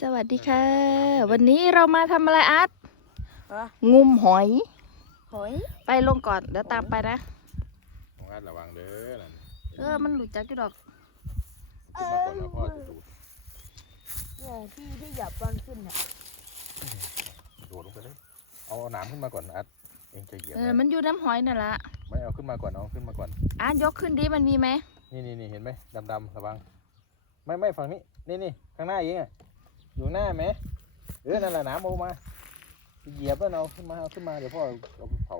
สวัสดีค่ะ วันนี้เรามาทำอะไรอาร์ตฮะงุมหอย หอย ไปลงก่อนเดี๋ยวตามไปนะน้องอาร์ตระวังเด้อนั่นเออมันหลุดจากจุดดอกขึ้นมาก่อนนะพ่อจะดูดเนี่ยที่ที่หยับตอนขึ้นอะโดดลงไปเลยเอาเอาหนามขึ้นมาก่อนอาร์ตเองจะเหยียบเอไหอมมันอยู่น้ำหอยนั่นละไม่เอาขึ้นมาก่อนเอาขึ้นมาก่อนอาร์ตยกขึ้นดิมันมีไหมนี่นี่นี่เห็นไหมดำๆระวัง ไม่ไม่ฝั่งนี้นี่นี่ข้างหน้าเองอะ อยู่ข้างหน้าไหมเออนั่นแหละหนามเอามาเหยียบแล้วเอาขึ้นมาเอาขึ้นมาเดี๋ยวพ่อเอาไปเผา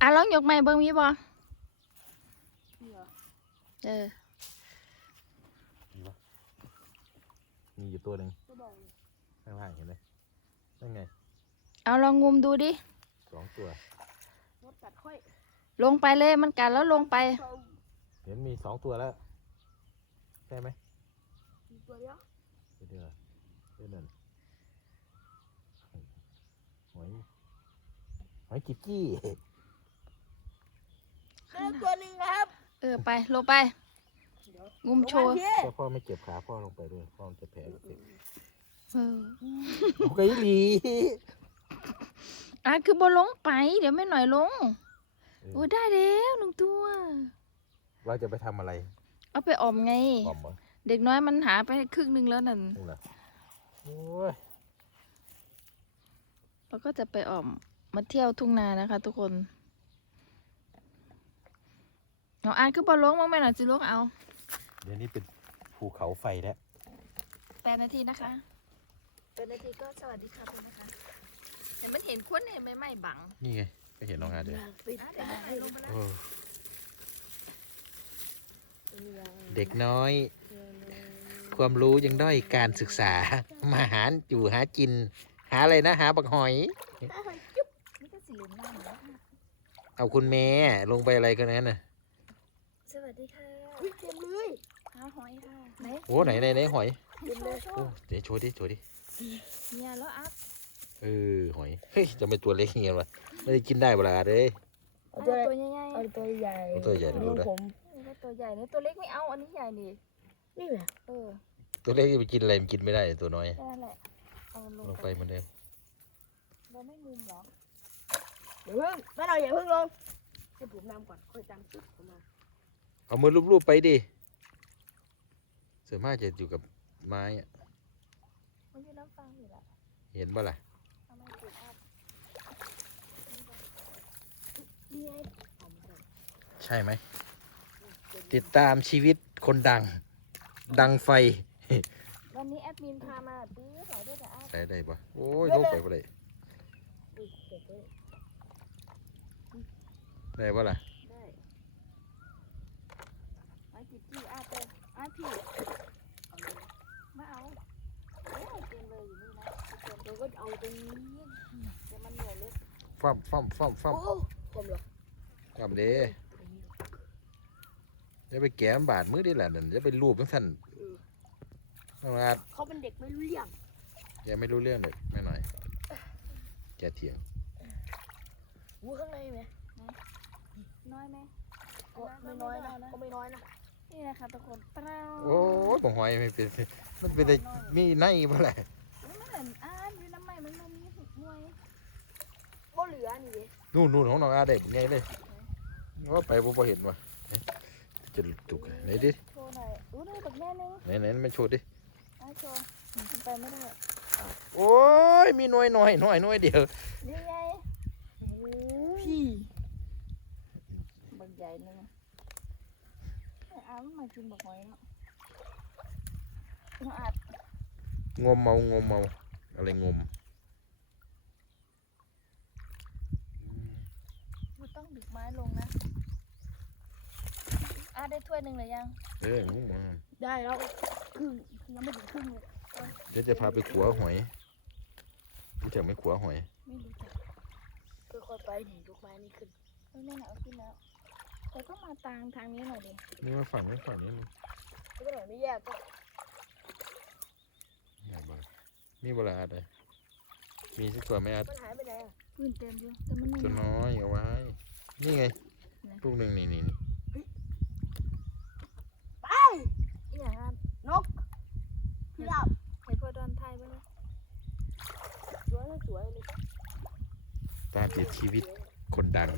อาร์ตลองยกไม้เบิ้งมีบ่เออมีอยู่ตัวหนึ่งข้างล่างเห็นไหมนั่นไง เอาลองงุมดูดิสองตัวรถกัดค่อยลงไปเลยมันกัดแล้วลงไป เห็นมีสองตัวแล้ว ใช่ไหมมีตัวเดียวเดี๋ยว เดี๋ยวนั่นหอยหอยกิ๊กกี้เจอตัวหนึ่งครับ เออไปลงไป งุมโชว์ลงมาพี่ถ้าพ่อไม่เจ็บขาพ่อลงไปด้วยพ่อมันจะแผลติดเออโอ้ยหลีอาร์ตคือบ่ลงไป เดี๋ยวไม่หน่อยลงโอ้ได้แล้วหนึ่งตัว เราจะไปทำอะไร เอาไปออมไง ออมเหรอเด็กน้อยมันหาไปครึ่งหนึ่งแล้วนั่นนู่นน่ะ โอ้ยเราก็จะไปออมมาเที่ยวทุ่งนานะคะ ทุกคนเอาอ่านคือบอลลงมั้งไหมหน่อยจิลงเอา เดี๋ยวนี้เป็นภูเขาไฟแล้วแปดนาทีนะคะแปดนาทีก็สวัสดีครับนะคะเห็นมันเห็นควนเห็นไหมไม่บัง นี่ไงไม่เห็นน้องอาร์ตเลยปิดอะตาเดี๋ยวลงไปแล้วโอ้เด็กน้อย ความรู้ยังด้อยการศึกษา มาหาอยู่หากิน หาอะไรนะหาบักหอย นี่ก็สีเหลืองหน้าเหมือนกันเอาคุณแม่ลงไปอะไรกันนั้นน่ะสวัสดีค่ะอุ้ยเต็มเลยหาหอยค่ะไหนโอ้ไหนไหนไหนหอยเต็มเลยโอ้เดี๋ยวโชว์ดิโชว์ดิเนี่ยแล้วอัพเออหอยเฮ้ยจะไม่ตัวเล็กเงี้ยวะไม่ได้กินได้เวลาเลยเอาตัวตัวใหญ่เอาตัวใหญ่เอาตัวใหญ่ดูนะผมๆนี่ก็ตัวใหญ่นี่ตัวเล็กไม่เอาอันนี้ใหญ่ดิ นี่แหละเออตัวเล็กจะไปกินอะไรมันกินไม่ได้ตัวน้อยแค่นั้นแหละเอาลลงงไปไปเหมือนเดิมเราไม่มุมเหรอเดี๋ยวเพิ่งแม่เราอย่าเพิ่งลงให้ผมนำก่อนค่อยตามติดผมมาเอามือรูปๆไปดิส่วนมากจะอยู่กับไม้อะมันอยู่น้ำฟังอยู่แหละเห็นปะล่ะทำไมเกิดอัพนี่ไงใช่ไหมติดตามชีวิตคนดัง ดังไฟ วันนี้แอดมินพามาตื้อสายด้วยแต่อัพได้ได้ปะโอ้ยลงไปปะเลยอุ้ยเจ็บเลยได้ปะล่ะได้มาจิบจี้อาเต้อาพี่มาเอาเอ้ยเต็มเลยอยู่นี่นะเต็มเราก็เอาตรงนี้แต่มันเหนื่อยเลยฟั่มฟั่มฟั่มฟั่มโอ้ผมเหรอกลับเด้ จะไปแก้มบาดมือดิแหละนั่นจะไปรูปทั้งท่านน้องอาร์ตเขาเป็นเด็กไม่รู้เรื่องยังไม่รู้เรื่องเลยแม่หน่อยแกเถียงวูข้างในไหมน้อยไหมก็ไม่น้อยนะก็ไม่น้อยนะนี่นะคะทุกคนเปล่าโอ้ยผมหอยไม่เป็นมันเป็นแต่มีในปะล่ะมันเหมือนอ่านอยู่น้ำใหม่มันบ่มีมวยบ่เหลือนี่ดินู่นนู่นของน้องอาร์ตเด็กไงเลยว่าไปบ่พอเห็นวะ เอ๊ะจะตุกไหนดิโชว์หน่อยอู้นี่แบบแม่นึงไหนไหนมาโชว์ดิอะโชว์มันไปไม่ได้โอ้ยมีหน่วยหน่อยหน่อยหน่วยเดียวนี่ไงพี่บักใหญ่นึงไอ้อามันมากินบักหอยแล้วน้องอาจงมเมางมเมาอะไรงมมันต้องดึกไม้ลงนะอา ได้ถ้วยหนึ่งหรือยัง เอองมมาได้แล้วครึ่งยังไม่ถึงครึ่งเลยเดี๋ยวจะพาไปขัวหอยรู้จักไหมขัวหอย ไม่รู้จักค่อยๆไปนี่ลูกไม้นี่ขึ้นเออนี่นน่ะเอาขึ้นแล้วแต่ก็มาทางทางนี้หน่อยดินี่มาฝั่งนี้ฝั่งนี้มันถ้าไหนไม่แยกก็ไหนบ้างมีเวลาอะไรมีสักตัวไหมอัดมันหายไปไหนอะพื้นเต็มอยู่แต่มันไม่ตัวมีน้อยเอาไว้ นี่ไงไหนลูกหนึ่งนี่นี่นี่ ไป อีหยังอะ นกพี่ดับ ให้พายบ้างนะสวยแล้วสวยเลย ตามติดชีวิตคนดัง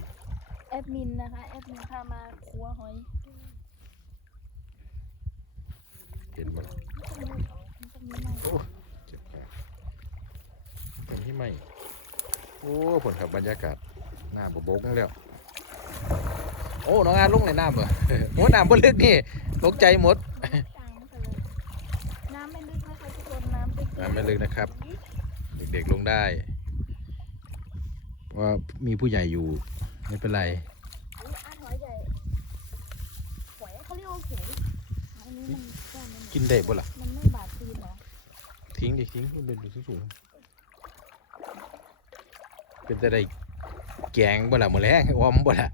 แอดมินนะคะแอดมินพามาครัวหอยเห็นบ่ล่ะมันต้องมีเอามันต้องมีไม้โอ้เจ็บขาเป็นที่ไม่โอ้ผลขับบรรยากาศหน้าบโบกแล้วโอ้น้องอานลงในน้ำเหรอโอ้น้ำบนลึกนี่ตกใจหมดกลางมันก็เลยน้ำไม่ลึกนะคะทุกคนน้ำเด็กน้ำไม่ลึกนะครับ เด็กๆลงได้ ว่ามีผู้ใหญ่อยู่ ไม่เป็นไรอันนี้อาหอยใหญ่หอยเขาเรียกว่าหอยอันนี้มันก็มันกินได้บ่ล่ะมันไม่บาดตีนเหรอทิ้งดิทิ้งมันเป็นสูงๆเป็นแต่ได้แกงบ่ล่ะมื้อแรงออมบ่ล่ะ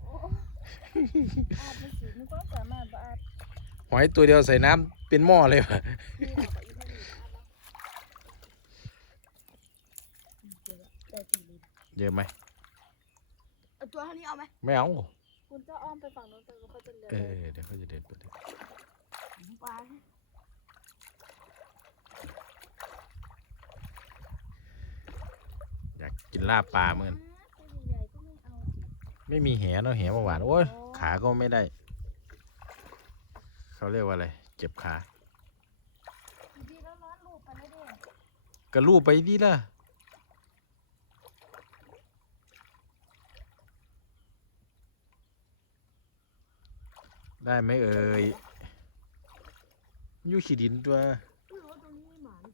อาบไม่สีมันก็สามารถบอาบหอยตัวเดียวใส่น้ำเป็นหม้อเลยว่ะมีหรอกอีกไม่มีอาบแล้วแต่ทีนี้เยอะไหม เอาตัวเท่านี้เอาไหมไม่เอาคุณจะอ้อมไปฝั่งโน้นไปเขาจะเลี้ยเออเดี๋ยวเขาจะเดินไปเดินปลาอยากกินลาบปลาเหมือนกันตัวใหญ่ๆก็ไม่เอาไม่มีแหเนาะแหมาหวานโอ้ยขาก็ไม่ได้ เขาเรียกว่าอะไร เจ็บขาดีแล้วร้อนลูกไปแล้วด้วยกระลูบไปดีล่ะ ได้ไหมเอ่ยอยู่ขีดินตัวไม่รู้ว่าตรงนี้ไม่หมาน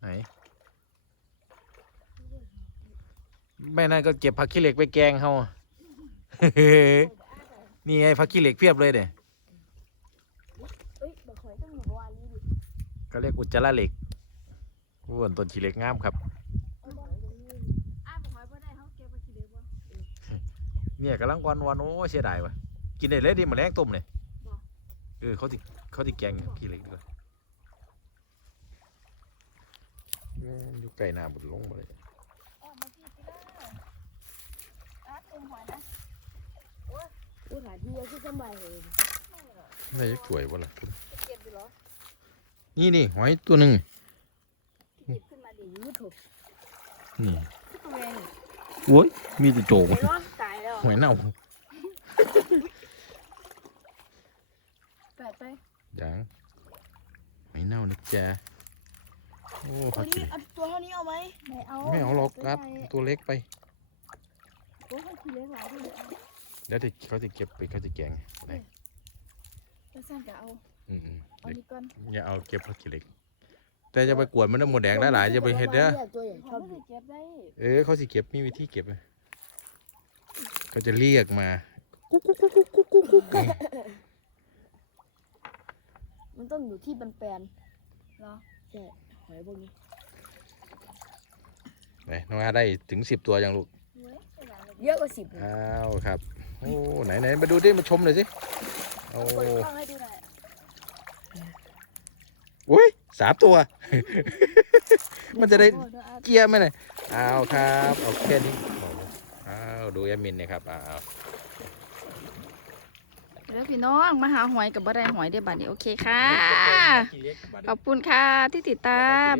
ไหนไม่นั่นก็เก็บผักขี้เหล็กไปแกงเฮานี่ไงผักขี้เหล็กเพียบเลยเนี่ยเอ้ยบักหอยต้องหนูวานนี้ดิเขาเรียกอุจจาระเหล็กอ้วนต้นขี้เหล็กงามครับ เนี่ยกำลังวันวันๆโอ้เสียดายว่ะกินได้เลยดิแมาแรงต้มเลยเออเขาติเขาติแกงขี้เหล็กดีกว่าอืมอยู่ไก่หน้าบุดลงมาเลยอ้อมาพี่ไปแล้วอาตุ่มหอยนะอุ้ยหาที่เยอะที่สบายเลยน่าจะสวยบ่ล่ะคุณจะเก็บอยู่เหรอนี่นี่หอยตัวหนึ่งหยิบขึ้นมาดิยูทูบนี่ตัวเองโอ้ยมีแต่โจกเห็นว่าตายแล้ว หอยเน่าแปดไปอย่างหอยเน่านะจ๊ะโอ้ตัผัวกนี้ขี้เหล็กเอาตัวเท่านี้เอาไหมไม่เอาไม่เอาหรอกครับตัวเล็กไปโอ้ยขี้เล็กหลายที่เลยเอาเดี๋ยวเขาจะเก็บไปเขาจะแกงไหนแล้วสั่งจะเอาอืมเอานี่ก่อนๆอย่าเอาเก็บผักขี้เหล็กแต่จะไปกวนมันน้ำหมดแดงได้หลายจะไปเห็ดเด้อตัวใหญ่ชเขาอบไม่ดูได้เก็บได้ เออเขาสิเก็บมีวิธีเก็บไหมเขาจะเรียกมามันต้องอยู่ที่แปลนเหรอๆใช่หอยพวกนี้ไหนน้องอาได้ถึงสิบตัวยังลูกเยอะกว่าสิบอ้าวครับ โอ้ไหนไหนมาดูดิมาชมหน่อยสิโอ้เปิดกล้องให้ดูหน่อยอุ้ยสามตัว มันจะได้โอ้เดี๋ยวอาเกียร์ไหมเนี่ยอ้าวครับเอาแค่นี้อ้าวดูแอดมินนะครับอ้าวแล้วพี่น้องมาหาหอยกับบ่ได้หอยได้บัดนี้โอเคค่ะ ขอบคุณค่ะที่ติดตาม